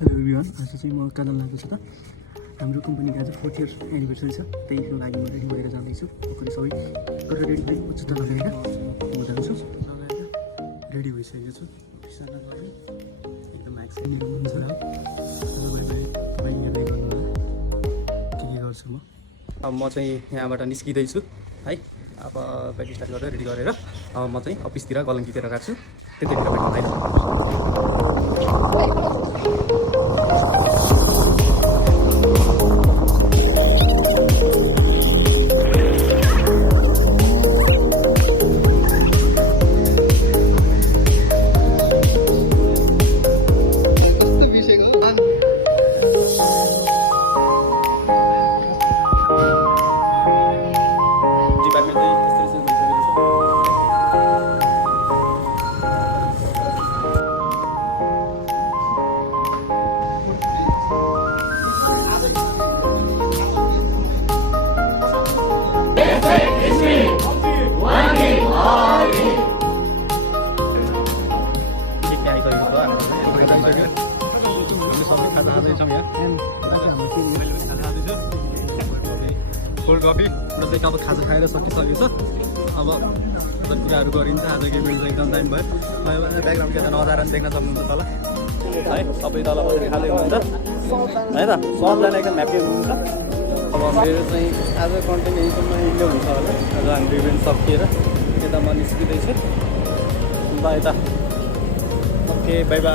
Hello everyone, आज चाहिँ म कहाँ जान लाग्दैछु त हाम्रो कम्पनीको आज 4th इयर एनिभर्सरी छ। त्यहीको लागि म रेडी भएर जाँदैछु। भर्खरै सबै गरेर रेडी भएँ, जुत्ता लगाएर म जान्छु। रेडी भइसकेको छु। अफिस जान लागि एकदम एक्साइटेड हुन्छ र तपाईँ हेर्दै गर्नु होला के गर्छु म। अब म चाहिँ यहाँबाट निस्किँदैछु है। अब ब्याग स्टार्ट गरेर रेडी गरेर अब म चाहिँ अफिसतिर गलङ्कीतिर गएको छु। त्यतिखेर भेटौँ है। कोल्ड कफी र चाहिँ अब खाजा खाएर सकिसकेको छ। अब कुराहरू गरिन्छ। आजको इभेन्ट चाहिँ एकदम टाइम भयो। ब्याकग्राउन्ड के त नजारा पनि देख्न सक्नुहुन्छ तल है। सबै तल बसेर खाँदै हुनुहुन्छ है त। सबजना एकदम ह्याप्पी हुनुहुन्छ। अब मेरो चाहिँ आज कन्टेन्ट यहीसम्म इन्डो हुन्छ होला। आज हाम्रो इभेन्ट सकिएर यता म निस्किँदैछु। ल यता ओके बाई बाई।